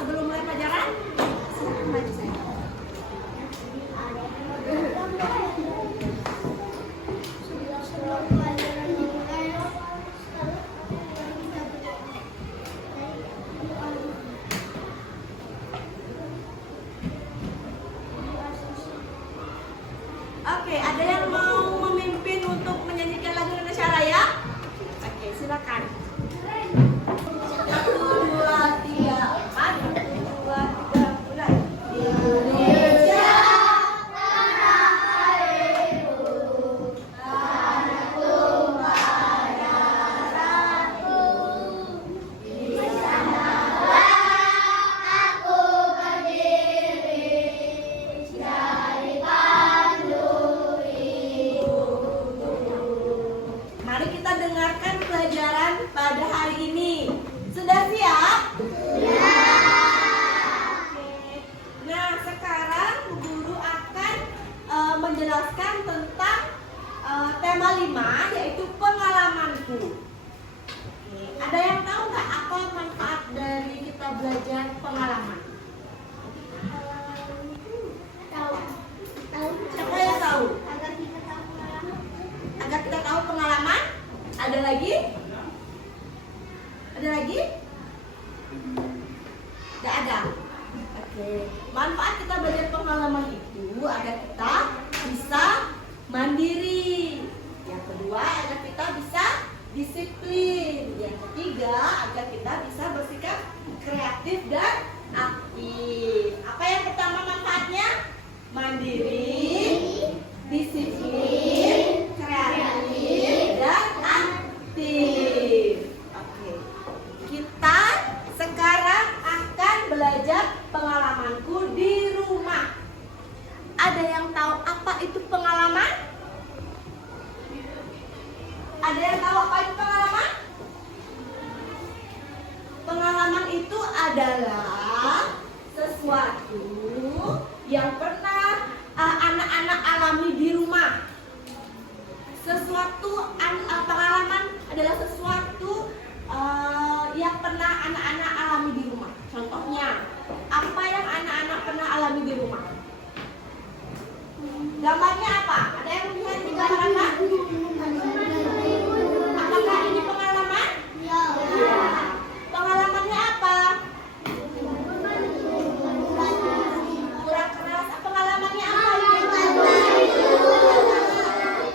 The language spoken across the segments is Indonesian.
sebelum mulai pelajaran? Silakan maju saya. Oke, ada yang mau memimpin untuk menyanyikan lagu Indonesia Raya? Oke, silakan. 1, 2, 3, 4. 1, 2, 3, mulai. Indonesia tanah airku, tanah tumpah darahku. Di sanalah aku berdiri, jadi pandu hidupku. Mari kita dengarkan pelajaran pada hari ini. Sudah siap? Ya. Oke. Nah, sekarang Bu Guru akan menjelaskan tentang tema 5, yaitu pengalamanku. Oke. Ada yang tahu nggak apa manfaat dari kita belajar pengalaman? Tahu. Siapa yang tahu? Agar kita tahu pengalaman. Agar kita tahu pengalaman. Ada lagi? Ada lagi? Tidak ada. Oke. Manfaat kita belajar pengalaman itu agar kita bisa mandiri. Yang kedua, agar kita bisa disiplin. Yang ketiga, agar kita bisa bersikap kreatif dan aktif. Apa yang pertama manfaatnya? Mandiri, disiplin, kreatif, dan aktif. Oke. Kita sekarang akan belajar pengalamanku di rumah. Ada yang tahu apa itu pengalaman? Ada yang tahu apa itu pengalaman? Pengalaman itu adalah sesuatu yang pernah anak-anak alami di rumah. Pengalaman adalah sesuatu yang pernah anak-anak alami di rumah. Contohnya, apa yang anak-anak pernah alami di rumah? Gambarnya apa? Ada yang melihat di gambar apa? Apakah ini pengalaman? Ya. Ya. Pengalamannya apa? Kurang keras. Pengalamannya apa?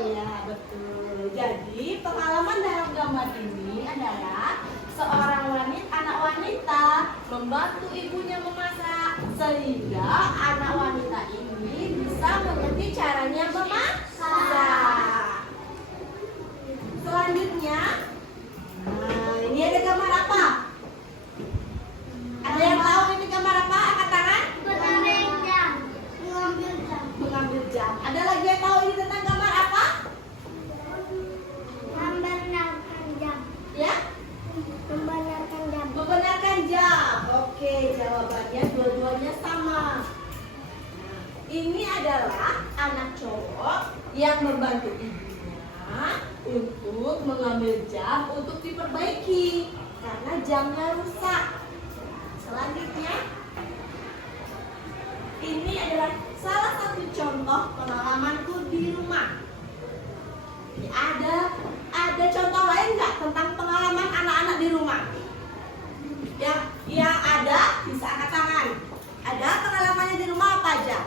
Iya, betul. Jadi pengalaman dalam gambar ini adalah seorang anak wanita membantu ibunya memasak, sehingga anak wanita ini bisa mengerti caranya memasak. Selanjutnya, nah, ini ada gambar apa? Ada yang tahu ini gambar apa? Angkat tangan. Mengambil jam. Mengambil jam. Mengambil jam. Ada lagi yang tahu ini tentang gambar apa? Membenarkan jam. Ya? Membenarkan jam. Membenarkan jam. Oke, jawabannya dua-duanya sama. Nah, ini adalah anak cowok yang membantu ibunya untuk mengambil jam untuk diperbaiki karena jamnya rusak. Selanjutnya, ini adalah salah satu contoh pengalamanku di rumah. Jadi ada contoh lain nggak tentang pengalaman anak-anak di rumah? Yang ada bisa angkat tangan. Ada pengalamannya di rumah apa aja?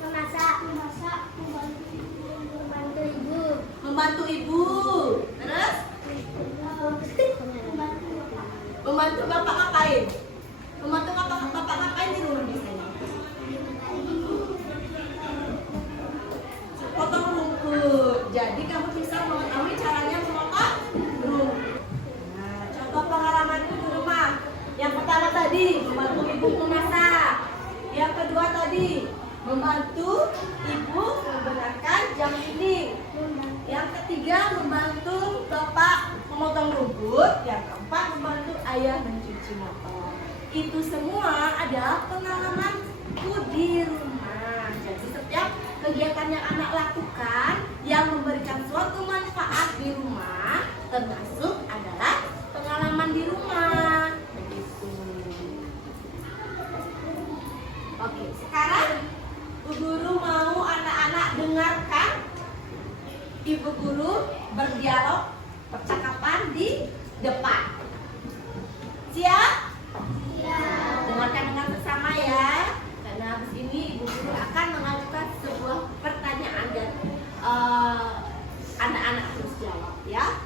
Memasak. Membantu ibu. Membantu ibu. Terus? Membantu bapak ngapain? Membantu bapak ngapain di rumah biasanya? Potong rumput. Jadi kamu bisa mengetahui caranya memotong rumput. Nah, contoh pengalamanku di rumah. Yang pertama tadi membantu ibu memasak. Yang kedua tadi membantu ibu membenarkan jam dinding. Yang ketiga membantu bapak memotong rumput. Yang keempat membantu ayah mencuci motor. Itu semua adalah pengalamanku di rumah. Jadi setiap kegiatan yang anak lakukan yang memberikan suatu manfaat di rumah termasuk adalah pengalaman di rumah. Begitu. mendengarkan ibu guru berdialog percakapan di depan. Siap? Dengarkan dengan bersama ya. Karena habis ini ibu guru akan mengajukan sebuah pertanyaan dan anak-anak harus jawab ya.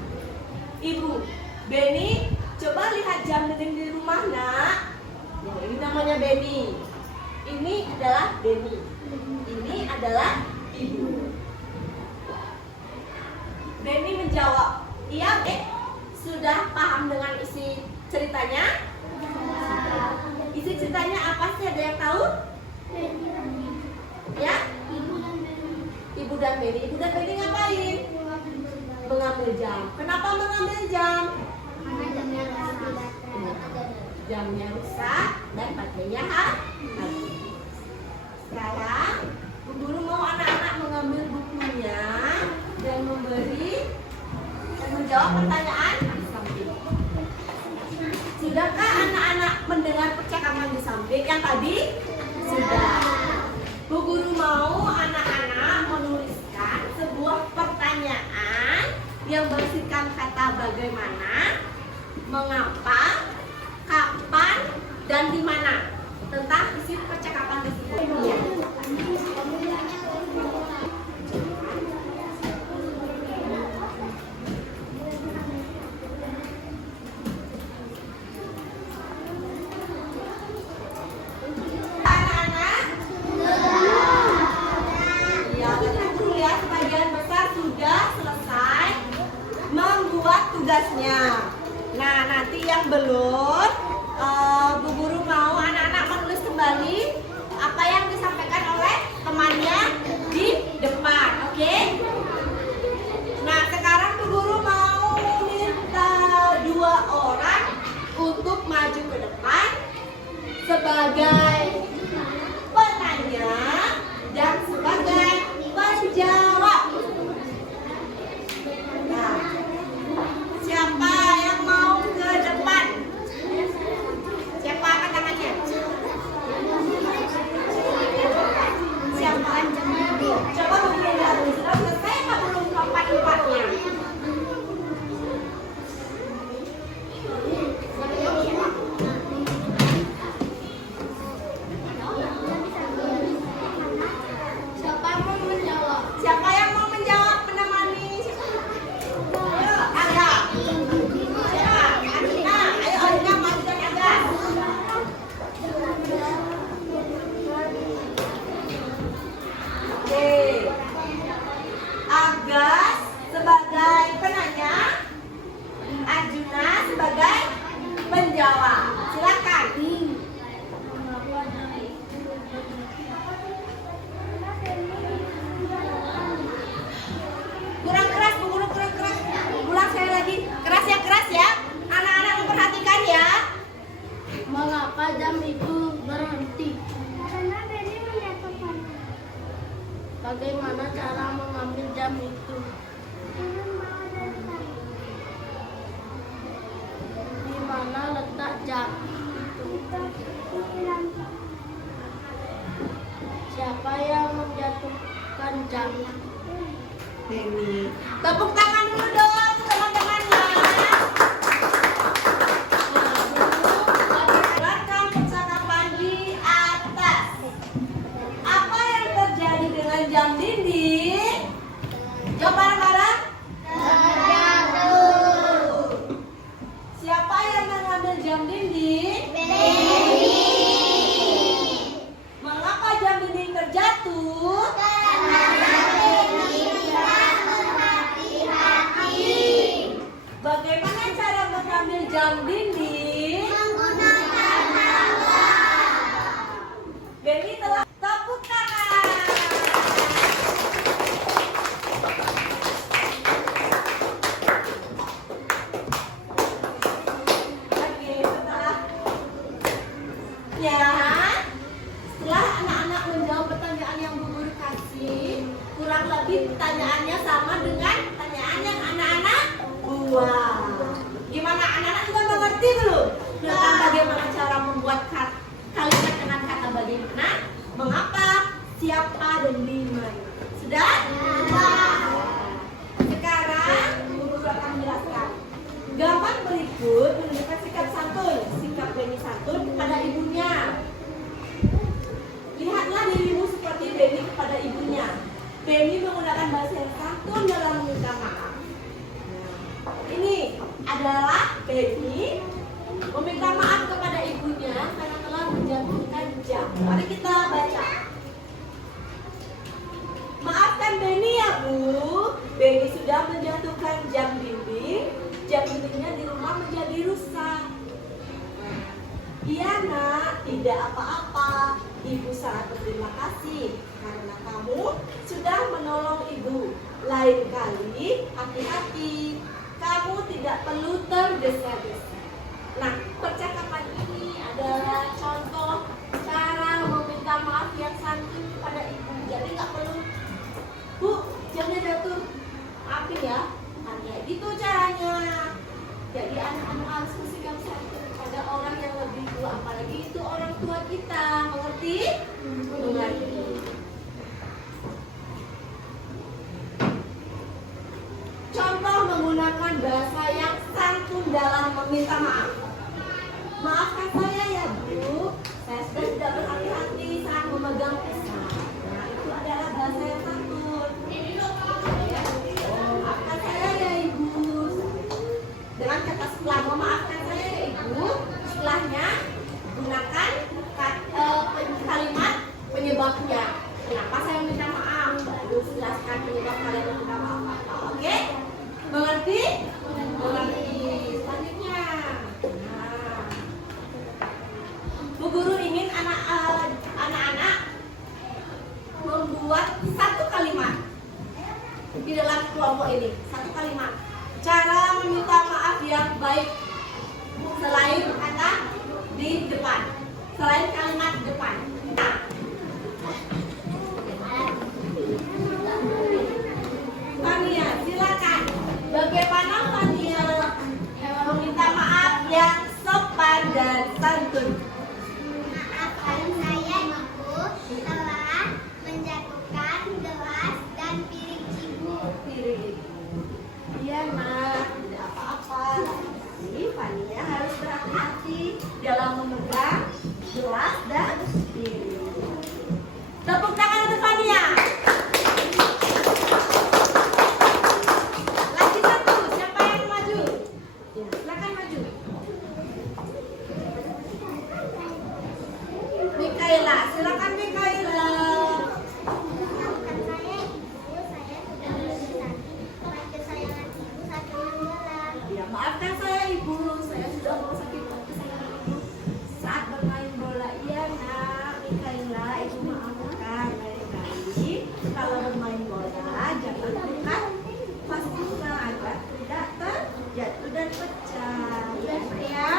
Ibu, Beni, coba lihat jam dinding di rumah nak. Nah, ini namanya Beni. Ini adalah Beni. Ini adalah ibu. Beni menjawab, iya sudah paham dengan isi ceritanya? Isi ceritanya apa sih, ada yang tahu? Ya? Ibu dan Beni. Ibu dan Beni ngapain? Mengambil jam. Kenapa mengambil jam? Jamnya rusak dan baterainya habis. Sekarang Bu Guru mau anak-anak mengambil bukunya dan menjawab pertanyaan di samping. Sudahkah anak-anak mendengar percakapan di samping yang tadi? Sudah. Bu Guru mau anak-anak menuliskan sebuah pertanyaan yang berisikan kata bagaimana, mengapa, kapan, dan di mana tentang isi percakapan tersebut. Ya. Anak-anak, ya, betul ya, sebagian besar sudah selesai membuat tugasnya. Nah, nanti yang belum, Bu Guru mau anak-anak menulis kembali apa yang disampaikan oleh temannya di depan, oke? Nah, sekarang Bu Guru mau minta 2 orang untuk maju ke depan sebagai penanya dan sebagai penjawab. Nah, siapa yang mau ke depan? Siapa angkat tangannya? Siapa? Coba Bu Guru lihat dulu, sudah selesai apa belum keempat-empatnya? Siapa yang mau menjawab, menemani? Ayo, Aga. Siapa? Alina. Ayo Alina, maju dan Aga. Oke. Agas sebagai penanya, Arjuna sebagai penjawab. Silakan. Kurang keras, Bu Guru, kurang keras. Ulang sekali lagi. Keras ya. Anak-anak memperhatikan ya. Mengapa jam itu berhenti? Karena Beni menjatuhkan. Bagaimana cara mengambil jam itu? Di mana letak jam itu? Siapa yang menjatuhkan jam? Beni. Tepuk tangan dulu dong teman-temannya. Dengarkan percakapan di atas. Apa yang terjadi dengan jam dinding? Jawab bareng-bareng. Siapa yang mengambil jam dinding? Mengapa jam dinding terjatuh? Bagaimana cara mengambil jam dinding? Menggunakan tangga. Beni telah tepuk tangan. Oke, setelah anak-anak menjawab pertanyaan yang Bu Guru kasih, kurang lebih pertanyaannya sama dengan pertanyaan yang anak-anak buat. Gimana, anak-anak juga mengerti belum tentang bagaimana cara membuat kalimat dengan kata bagaimana, mengapa, siapa, dan di mana? Sudah? menggunakan bahasa yang santun dalam meminta maaf. Nah, ini adalah Benny meminta maaf kepada ibunya karena telah menjatuhkan jam. Mari kita baca. Maafkan Benny ya Bu, Benny sudah menjatuhkan jam dinding. Jam dindingnya di rumah menjadi rusak. Iya nak, tidak apa-apa. Ibu sangat berterima kasih karena kamu sudah menolong ibu. Lain kali hati-hati, kamu tidak perlu tergesa-gesa. Nah, percakapan ini adalah contoh cara meminta maaf yang santun kepada ibu. Jadi nggak perlu, Bu, jamnya jatuh, maafin ya. Nah, kayak gitu caranya. Jadi anak-anak harus bersikap santun pada orang yang lebih tua, apalagi itu orang tua kita. Mengerti? Mengerti. Contoh menggunakan bahasa yang santun dalam meminta maaf. Maafkan saya ya Bu, saya sudah tidak berhati-hati saat memegang pisau. Nah, itu adalah bahasa yang santun. Maafkan saya ya Ibu. Dengan kata setelah memaafkan saya ya Ibu, setelahnya gunakan kalimat penyebabnya. Kenapa saya minta maaf? Baru jelaskan penyebab kalian minta maaf apa. Oke? Mengerti? Mengerti. Selanjutnya. Nah. Bu Guru ingin anak-anak membuat satu kalimat di dalam kelompok ini. Satu kalimat. Cara meminta maaf yang baik selain kata di depan. Selain kalimat depan. Nah. Fania, silakan. Bagaimana Fania meminta maaf yang sopan dan santun? Maafkan saya Ibu telah menjatuhkan gelas dan piring Ibu. Piring. Iya nak, tidak apa-apa. Tapi Fania harus berhati-hati dalam memegang gelas dan piring. Tepuk tangan untuk Fania. Lagi satu, siapa yang maju? Ya, silakan maju. Mikaela, silakan Mikaela. Maafkan saya Ibu, saya sudah mendekati teman kesayangan Ibu saat berjalan. Ya, maafkan saya Ibu, saya sudah merusak kesayangan Ibu saat bermain bola. Iya nak, Mikaela, Ibu maafkan. Lain kali kalau bermain bola jangan dekat pastinya agar tidak terjatuh dan pecah. Ya,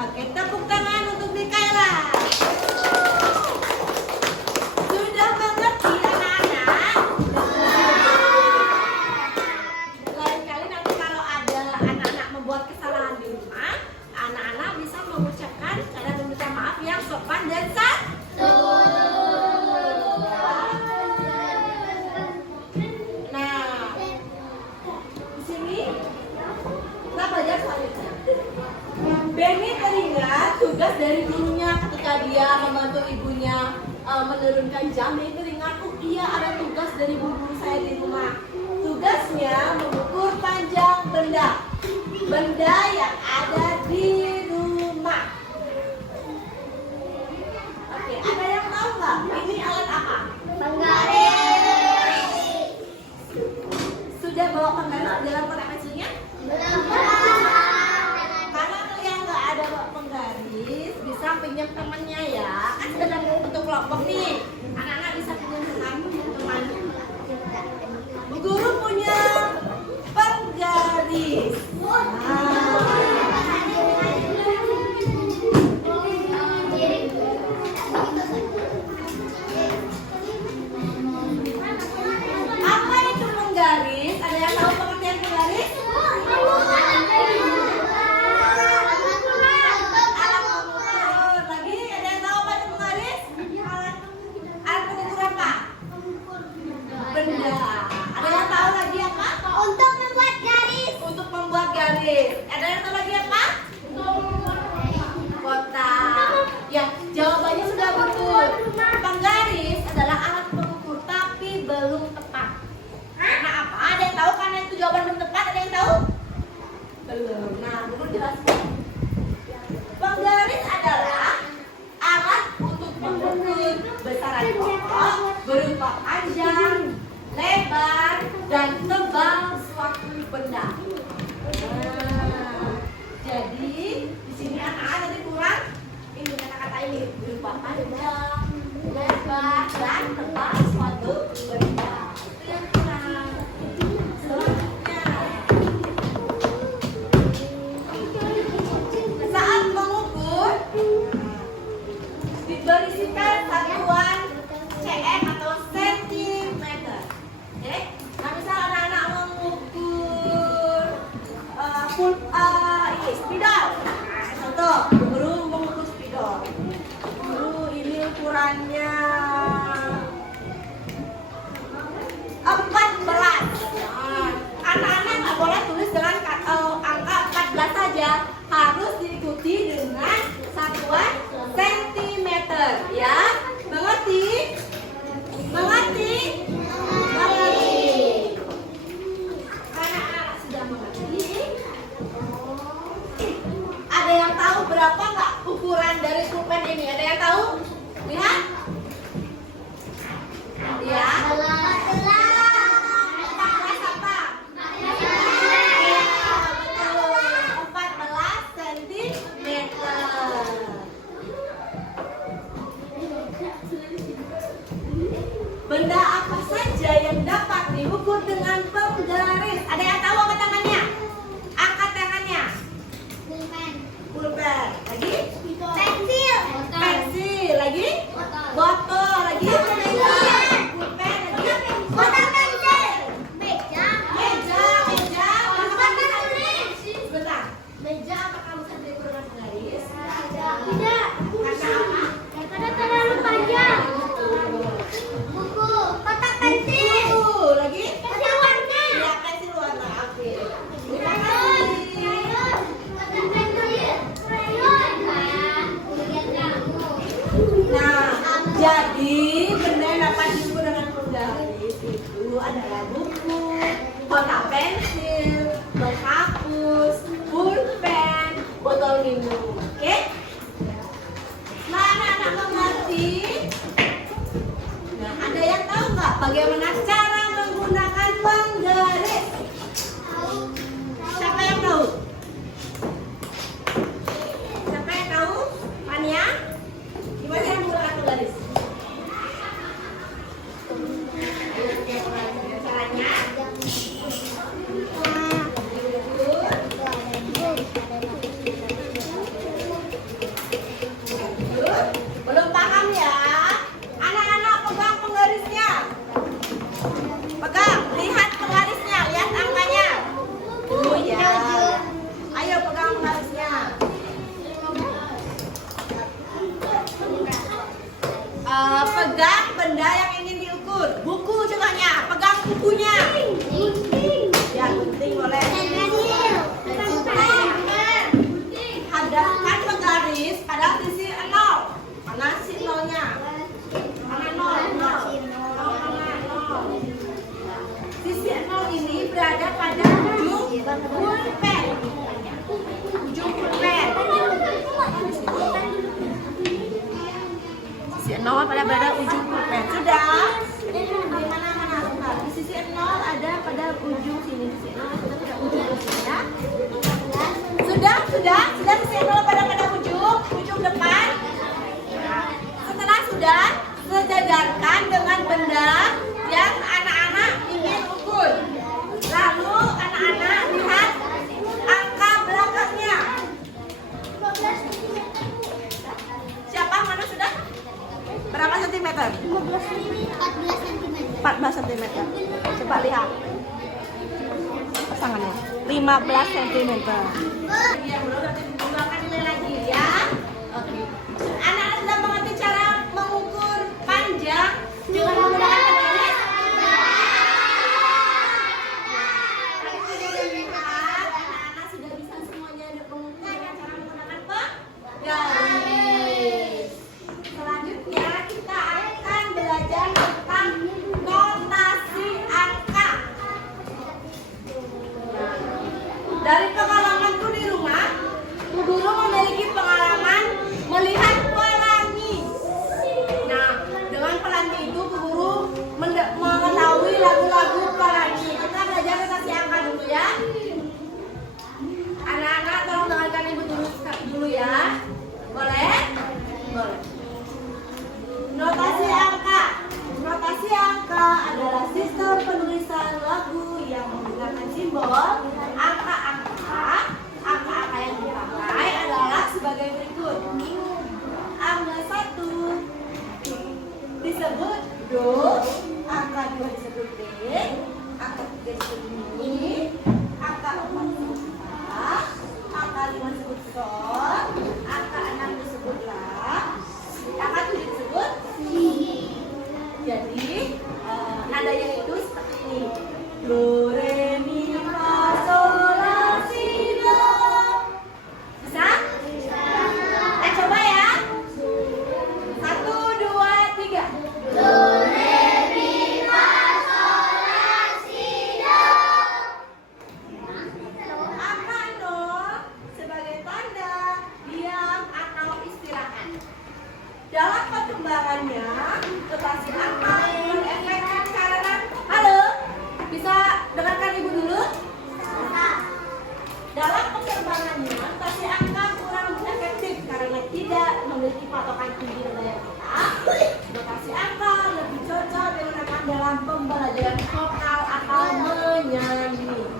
oke, tepuk tangan untuk Mikaela. Sudah mengerti anak-anak? Lain kali nanti kalau ada anak-anak membuat kesalahan di rumah, anak-anak bisa mengucapkan cara meminta maaf yang sopan dan santun. Nah, di sini kita belajar selanjutnya. Benny teringat tugas dari gurunya ketika dia membantu ibunya menurunkan jam. Benny teringat, oh iya ada tugas dari guru saya di rumah. Tugasnya mengukur panjang benda yang ada di rumah. Oke, ada yang tahu nggak? Ini alat apa? Penggaris. Sudah bawa penggaris dalam kotak pensilnya? Kalau kalian nggak ada bawa penggaris, bisa pinjam temannya ya. Kan sudah dalam bentuk kelompok nih. Anak-anak bisa pinjam teman. Bu Guru punya penggaris. Apa itu penggaris? Ada yang tahu pengertian penggaris? Alat pengukur. Lagi ada yang tahu apa itu penggaris? Alat pengukur apa? Benda. Ada yang tahu lagi apa? Untuk membuat garis. Untuk membuat garis. Ada ukuran pokok berupa panjang, lebar, dan tebal suatu benda. Nah, jadi di sini anak-anak tadi kurang ini kata-kata ini berupa panjang, lebar, dan tebal suatu benda. Itu yang kurang. Selanjutnya, saat mengukur diberisikan satuan cm atau sentimeter. Oke? Nah, misal anak-anak mengukur ini spidol. Nah, contoh, guru mengukur spidol. Guru ini ukurannya 14. Nah, anak-anak nggak boleh tulis dengan angka 14 saja, harus diikuti dengan satuan sentimeter, ya. Mengerti? Mengerti? Mengerti. Anak-anak sudah mengerti. Ada yang tahu berapa nggak ukuran dari pulpen ini? Ada yang tahu? Lihat. Ya. 14 apa? Iya, betul. 14 sentimeter. Benda apa saja yang dapat diukur dengan penggaris? Ada yang tahu angkat tangannya? Angkat tangannya. Pulpen. Lagi? Pensil. Lagi? Botol. Lagi? Pulpen. Lagi? Botol pensil. Meja. Sebentar. Meja apakah bisa diukur dengan penggaris? Tidak. Karena apa? Karena terlalu panjang. Buku, kotak pensil. Lagi? Pensil warna. Ya, pensil warna. Oke. Terima Krayon. kasih. Kotak pensil. Krayon. Nah, jadi benda yang dapat diukur dengan penggaris itu adalah buku, kotak pensil, penghapus, pulpen, botol minum. Oke? Nah, anak-anak mengerti? Nah, ada yang tahu nggak bagaimana cara menggunakan penggaris? Siapa yang tahu? Siapa yang tahu? Mania? Gimana cara menggunakan penggaris? Caranya? Belum paham ya? Anak-anak pegang penggarisnya. Pegang, lihat penggarisnya, lihat angkanya. Oh ya. Ayo pegang penggarisnya. Pegang benda yang ingin diukur. Buku contohnya, pegang bukunya. Ya, gunting boleh. Hadapkan penggaris pada sisi 0. Mana sisi 0-nya? Mana 0? 0. Mana 0? Sisi 0 ini berada pada ujung pulpen. Ujung pulpen. Sisi 0 pada berada ujung pulpen. Sudah? Di mana-mana. Di sisi 0 ada pada ujung sini. Sisi 0 ada pada ujung sini ya. Sudah sisi 0 pada ujung depan. Setelah sudah, sejajarkan dengan benda yang anak-anak ingin ukur. Lalu anak-anak lihat angka belakangnya. Siapa? Mana sudah? Berapa sentimeter? 14 sentimeter. Coba lihat pasangannya. 15 cm. Ya, belum nanti digunakan nilai lagi ya. Oke. Anak-anak sudah mengerti cara mengukur panjang dengan menggunakan penggaris? Anak-anak sudah bisa semuanya mengukur cara menggunakan penggaris. Selanjutnya kita akan belajar tentang notasi angka. Dari pengalamanku di rumah, guru memiliki pengalaman melihat disebut do, angka 2 disebut d, angka 3 disebut mi, angka 4 disebut fa, angka 5 disebut sol, angka 6 disebut la, angka 7 disebut si. Jadi nadanya itu seperti ini. Do, re, mi, fa, sol, la, si, do. Bisa? Coba ya. 1, 2, 3. Do, re, mi, fa, sol, la, si, do. Angka 0 sebagai tanda diam atau istirahat. Dalam perkembangannya, notasi angka berefek karena halo, bisa dengarkan ibu dulu? Dalam perkembangannya, notasi angka kurang efektif karena tidak memiliki patokan tinggi daya kata. Notasi angka lebih cocok digunakan dalam pembelajaran vokal atau menyanyi.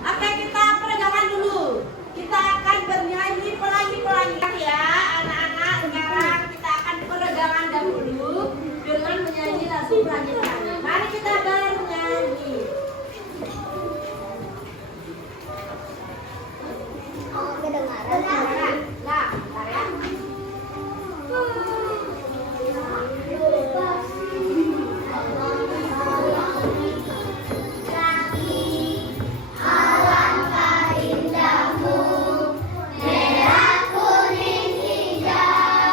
Oke, kita peregangan dulu. Kita akan bernyanyi pelangi-pelangi ya, anak-anak. Sekarang kita akan peregangan dahulu dengan menyanyi lagu pelangi-pelangi. Mari kita bernyanyi. Oh, kedengaran. Nah, bentar ya. Alangkah indahmu, merah kuning hijau,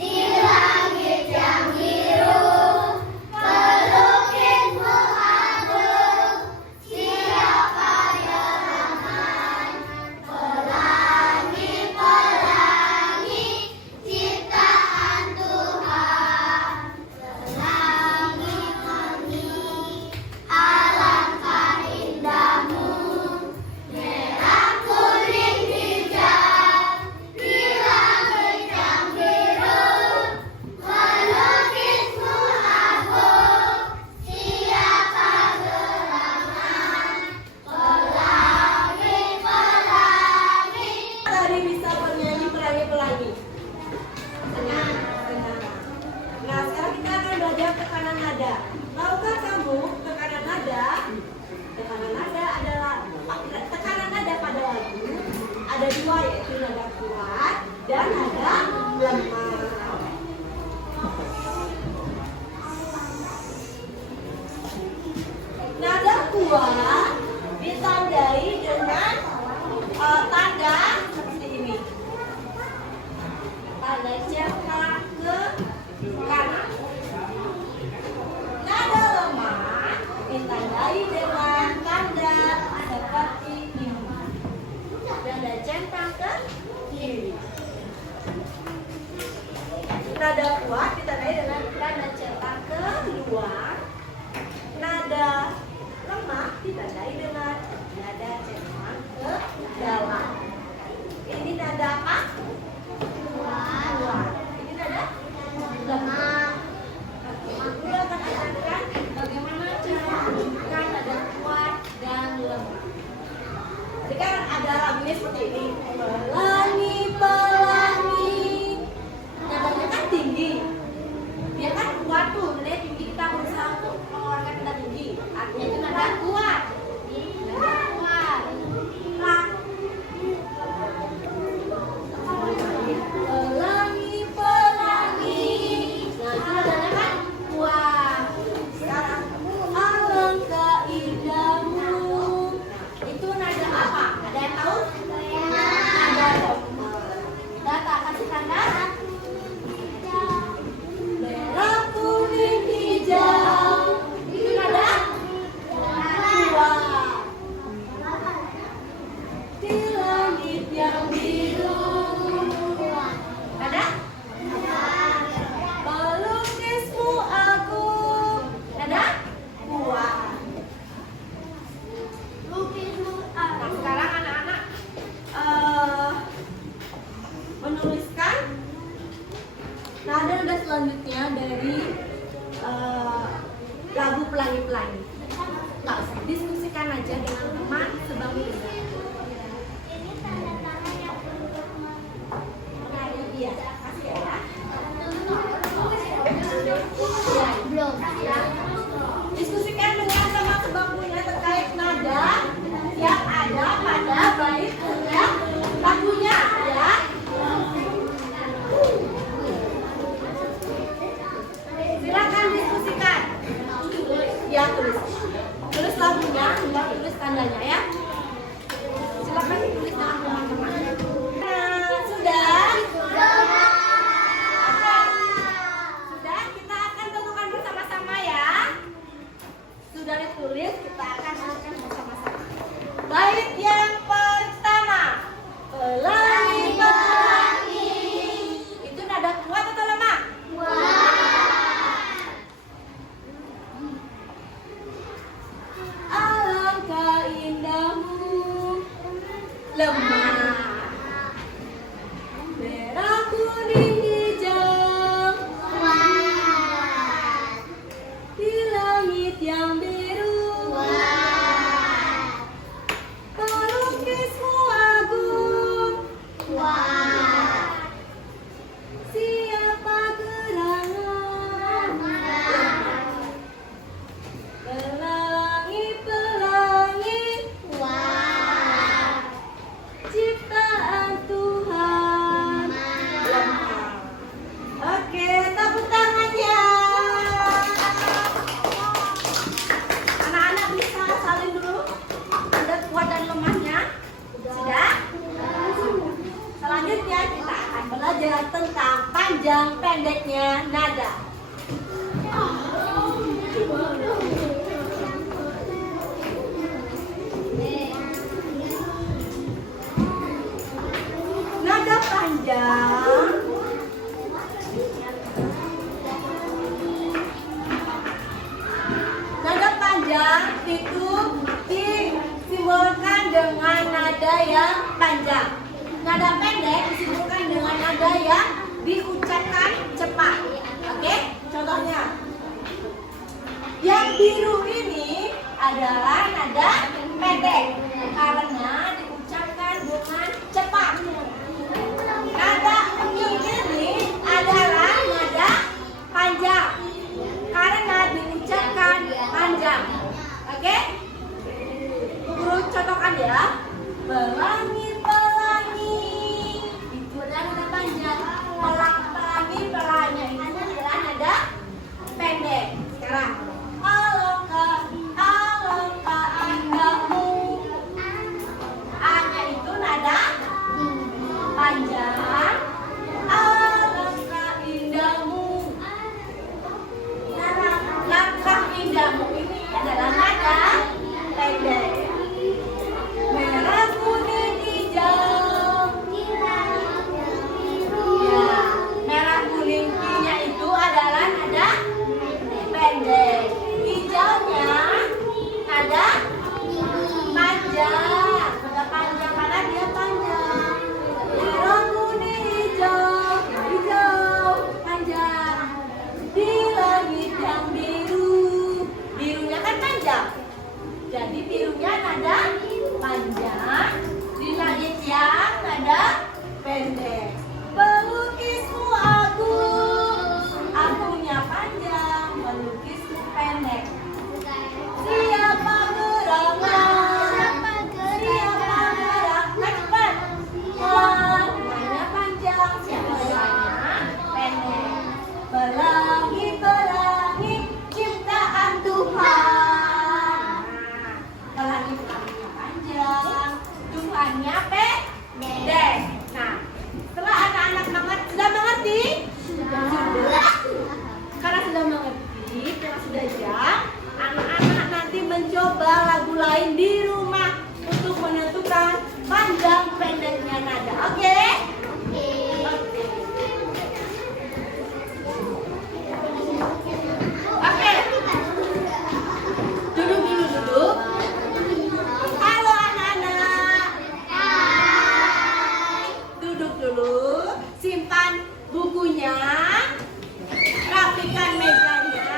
di langit yang biru, pelukismu agung, siapa yang aman? Pelangi-pelangi ciptaan Tuhan, pelangi-pelangi alangkah indahmu, merah kuning hijau, di langit yang biru, pelukismu agung, siapa gerangan? Pelangi-pelangi. Tadi bisa bernyanyi pelangi-pelangi. Tenang. Nah, sekarang kita akan belajar tekanan nada. Tahukah kamu tekanan nada? Tekanan nada adalah tekanan nada pada lagu ada dua, yaitu nada kuat dan nada lemah. Nada kuat ditandai dengan tanda seperti ini. Tanda centang ke kanan. Nada lemah ditandai dengan tanda seperti ini. Tanda centang ke kiri. Nada kuat ditandai dengan tanda centang kedua. Nada lemah ditandai dengan nada centang ke dalam. Ini nada apa? Kuat. Ini nada lemah. Aku akan ajarkan bagaimana cara menunjukkan nada kuat dan lemah. Jadi kan ada lagunya seperti ini. Pelangi, pelangi. Nadanya kan tinggi. Dia kan kuat tuh, nadanya tinggi. Kita berusaha untuk mengeluarkan nada tinggi. Artinya itu nada kuat. Nada kuat. Pelangi, pelangi. Nah, itu nadanya kan kuat. Sekarang alangkah indahmu. Itu nada apa? Ada yang tahu? Nada lemah. Kita tak kasih tanda. Merah, kuning, hijau. Itu nada kuat. Di langit yang biru. Nada? Pelukismu agung. Nada? Kuat. Nah, sekarang anak-anak menuliskan nada-nada selanjutnya dari lagu pelangi-pelangi. Nggak usah, diskusikan aja dengan teman sebangku. Ini tanda tangan yang belum Nah, iya, kasih ya. Belum. Diskusikan dengan sama sebakunya terkait nada yang ada pada bait lagunya ya. Silakan diskusikan. Ya, tulis lagunya, tinggal tulis tandanya ya. Silakan ditulis dengan teman-teman. Nah, sudah? Sudah, kita akan tentukan bersama-sama ya. Sudah ditulis, kita akan tentukan bersama-sama. Bait yang pertama, pelangi pelangi. Itu nada kuat atau lemah? Alangkah indahmu, lemah. Merah kuning hijau di langit yang biru. Pelukismu agung, siapa gerangan? Pelangi-pelangi, ciptaan Tuhan. Oke, tepuk tangannya. Anak-anak bisa salin dulu ada kuat dan lemahnya. Sudah? Selanjutnya kita akan belajar tentang panjang pendeknya nada. Nada panjang itu disimbolkan dengan nada yang panjang. Nada pendek disimbolkan dengan nada yang diucapkan cepat. Oke, contohnya yang biru ini adalah nada pendek karena diucapkan dengan cepat. Nada ini adalah nada panjang karena diucapkan panjang. Oke? Guru contohkan ya. Pelangi-pelangi itu adalah nada panjang. Pelangi-pelangi itu adalah nada pendek. Sekarang alangkah indahmu. A-nya itu nada panjang. Alangkah indahmu. Langkah indahmu ini adalah nada pendek. Merah kuning hijau. Ya, merah kuning nya itu adalah nada pendek. Hijaunya nada panjang. Nada panjang karena dia panjang. Merah kuning hijau, hijau panjang. Di langit yang biru, birunya kan panjang. Jadi birunya nada panjang, di langit yang nada pendek. Pelukismu agung, agungnya panjang, pelukismu pendek. Siapa gerangan? Siapa gerak? Cepat. Namanya panjang, siapanya pendek. Pelangi-pelangi, ciptaan Tuhan. Pelangi-pelanginya panjang, Tuhannya pendek. Nah, setelah anak-anak sudah mengerti? Sudah. Karena sudah mengerti, karena sudah jam, anak-anak nanti mencoba lagu lain di rumah untuk menentukan panjang pendeknya nada. Oke? Oke. Duduk dulu, duduk. Halo anak-anak. Duduk dulu. Simpan bukunya. Rapikan mejanya.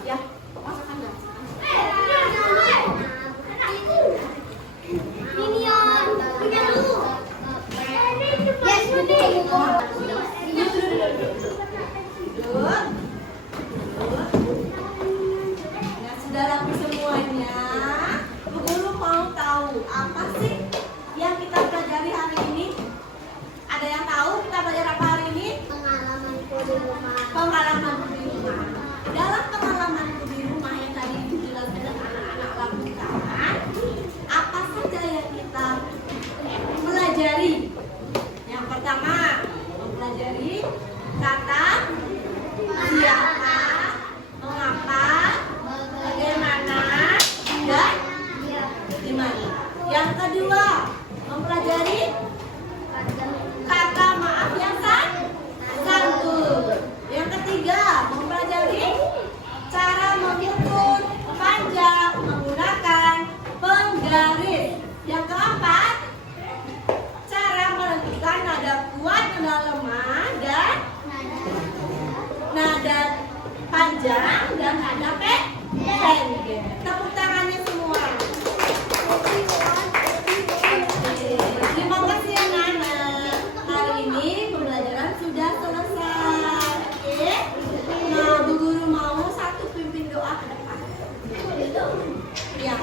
Ya, masukkan ya. mempelajari kata maaf yang santun. Yang ketiga, mempelajari cara menghitung panjang menggunakan penggaris. Yang keempat, cara menentukan nada kuat, nada lemah, dan nada panjang dan nada pendek. Tepuk tangannya semua. Terima kasih anak-anak. Hari ini pembelajaran sudah selesai. Oke. Nah, Bu Guru mau satu pimpin doa ke depan. Ya.